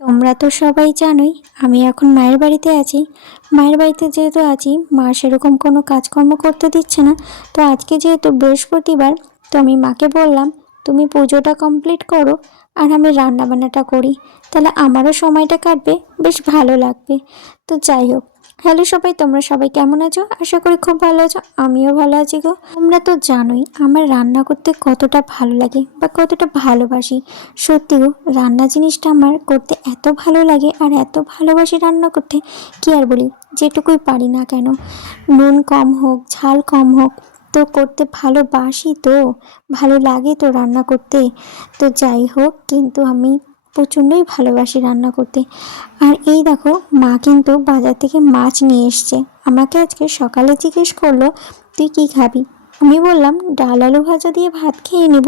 তোমরা তো সবাই জানোই আমি এখন মায়ের বাড়িতে আছি। মায়ের বাড়িতে যেহেতু আছি, মা সেরকম কোনো কাজকর্ম করতে দিচ্ছে না। তো আজকে যেহেতু বৃহস্পতিবার, তো আমি মাকে বললাম তুমি পুজোটা কমপ্লিট করো আর আমি রান্নাবান্নাটা করি, তাহলে আমারও সময়টা কাটবে, বেশ ভালো লাগবে। তো যাই হোক, হ্যালো সবাই, তোমরা সবাই কেমন আছো? আশা করি খুব ভালো আছো, আমিও ভালো আছি গো। তোমরা তো জানোই আমার রান্না করতে কতটা ভালো লাগে বা কতটা ভালোবাসি। সত্যি গো, রান্না জিনিসটা আমার করতে এত ভালো লাগে আর এত ভালোবাসি রান্না করতে, কি আর বলি। যেটুকুই পারি না কেন, নুন কম হোক ঝাল কম হোক, তো করতে ভালোবাসি, তো ভালো লাগে তো রান্না করতে। তো যাই হোক, কিন্তু আমি প্রচণ্ডই ভালোবাসি রান্না করতে। আর এই দেখো, মা কিন্তু বাজার থেকে মাছ নিয়ে এসছে। আমাকে আজকে সকালে জিজ্ঞেস করলো তুই কি খাবি। আমি বললাম ডাল আলু ভাজা দিয়ে ভাত খেয়ে নেব,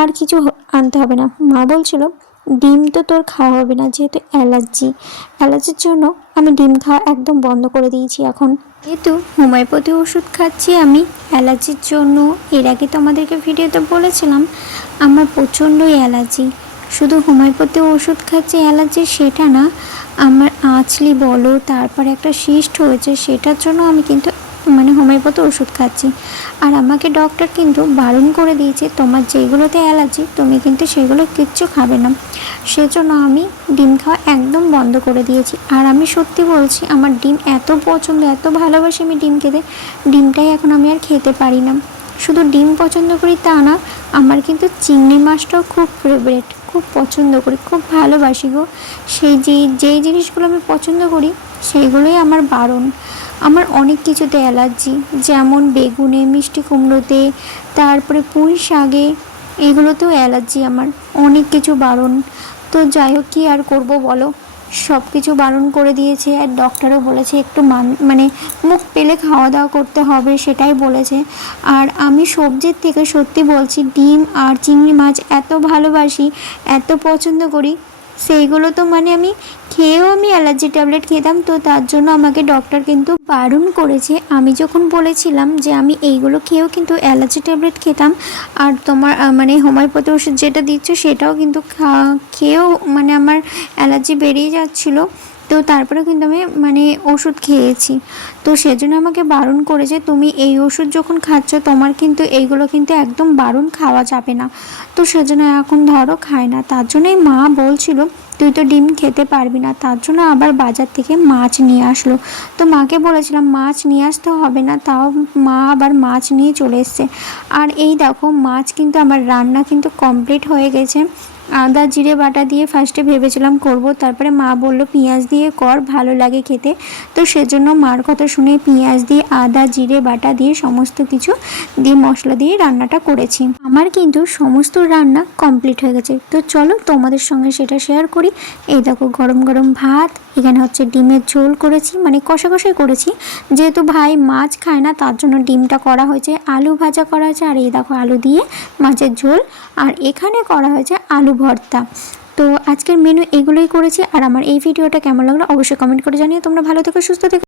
আর কিছু আনতে হবে না। মা বলছিল ডিম তো তোর খাওয়া হবে না, যেহেতু অ্যালার্জির জন্য আমি ডিম খাওয়া একদম বন্ধ করে দিয়েছি এখন। যেহেতু হোমিওপ্যাথি ওষুধ খাচ্ছি আমি অ্যালার্জির জন্য। এর আগে তো আমাদেরকে ভিডিওতে বলেছিলাম আমার প্রচণ্ডই অ্যালার্জি। শুধু হোমিওপ্যাথি ওষুধ খাচ্ছি অ্যালার্জি সেটা না, আমার আঁচলি বলো, তারপরে একটা সিস্ট হয়েছে, সেটার জন্য আমি কিন্তু হোমিওপ্যাথি ওষুধ খাচ্ছি। আর আমাকে ডক্টর কিন্তু বারণ করে দিয়েছে তোমার যেগুলোতে অ্যালার্জি তুমি কিন্তু সেগুলো কিচ্ছু খাবে না। সেজন্য আমি ডিম খাওয়া একদম বন্ধ করে দিয়েছি। আর আমি সত্যি বলছি, আমার ডিম এত পছন্দ, এত ভালোবাসি আমি ডিম খেতে, ডিমটাই এখন আমি আর খেতে পারি না। শুধু ডিম পছন্দ করি তা না, আমার কিন্তু চিংড়ি মাছটাও খুব ফেভারিট, খুব পছন্দ করি, খুব ভালোবাসি গো। যেই জিনিসগুলো আমি পছন্দ করি সেইগুলোই আমার বারণ। আমার অনেক কিছুতে অ্যালার্জি, যেমন বেগুনে, মিষ্টি কুমড়োতে, তারপরে পুঁই শাকে, এগুলোতেও অ্যালার্জি আমার। অনেক কিছু বারণ। তো যাই হোক, কী আর করবো বলো, সব কিছু বারণ করে দিয়েছে। আর ডক্টরও বলেছে একটু মুখ পেলে খাওয়া দাওয়া করতে হবে, সেটাই বলেছে। আর আমি সবজির থেকে সত্যি বলছি, ডিম আর চিংড়ি মাছ এত ভালোবাসি, এত পছন্দ করি, সেইগুলো তো আমি খেয়েও আমি অ্যালার্জি ট্যাবলেট খেতাম। তো তার জন্য আমাকে ডক্টর কিন্তু বারণ করেছে। আমি যখন বলেছিলাম যে আমি এইগুলো খেয়েও কিন্তু অ্যালার্জি ট্যাবলেট খেতাম, আর তোমার হোমিওপ্যাথি ওষুধ যেটা দিচ্ছ সেটাও কিন্তু খেয়েও আমার অ্যালার্জি বেরিয়ে যাচ্ছিলো। তো তারপরে কিন্তু আমি ওষুধ খেয়েছি। তো সেজন্য আমাকে বারণ করেছে তুমি এই ওষুধ যখন খাচ্ছ তোমার কিন্তু এইগুলো কিন্তু একদম বারণ, খাওয়া যাবে না। তো সেজন্য এখন ধরো খায় না। তার জন্যই মা বলছিল তুই তো ডিম খেতে পারবি না, তার জন্য আবার বাজার থেকে মাছ নিয়ে আসলো। তো মাকে বলেছিলাম মাছ নিয়ে আসতে হবে না, তাও মা আবার মাছ নিয়ে চলে এসছে। আর এই দেখো, মাছ কিন্তু আমার রান্না কিন্তু কমপ্লিট হয়ে গেছে। আদা জিরে বাটা দিয়ে ফার্স্টে ভেবেছিলাম করব, তারপরে মা বলল পেঁয়াজ দিয়ে কর, ভালো লাগে খেতে। তো সেজন্য মার কথা শুনে পেঁয়াজ দিয়ে, আদা জিরে বাটা দিয়ে, সমস্ত কিছু দিয়ে মশলা দিয়ে রান্নাটা করেছি। আমার কিন্তু সমস্ত রান্না কমপ্লিট হয়ে গেছে। তো চলো তোমাদের সঙ্গে সেটা শেয়ার করি। এই দেখো গরম গরম ভাত, এখানে হচ্ছে ডিমের ঝোল করেছি, কষা কষাই করেছি। যেহেতু ভাই মাছ খায় না তার জন্য ডিমটা করা হয়েছে, আলু ভাজা করা হয়েছে, আর এই দেখো আলু দিয়ে মাছের ঝোল, আর এখানে করা হয়েছে আলু ভর্তা। তো আজকের মেনু এগুলোই করেছি। আর আমার এই ভিডিওটা কেমন লাগলো অবশ্যই কমেন্ট করে জানিও। তোমরা ভালো থেকো, সুস্থ থেকো।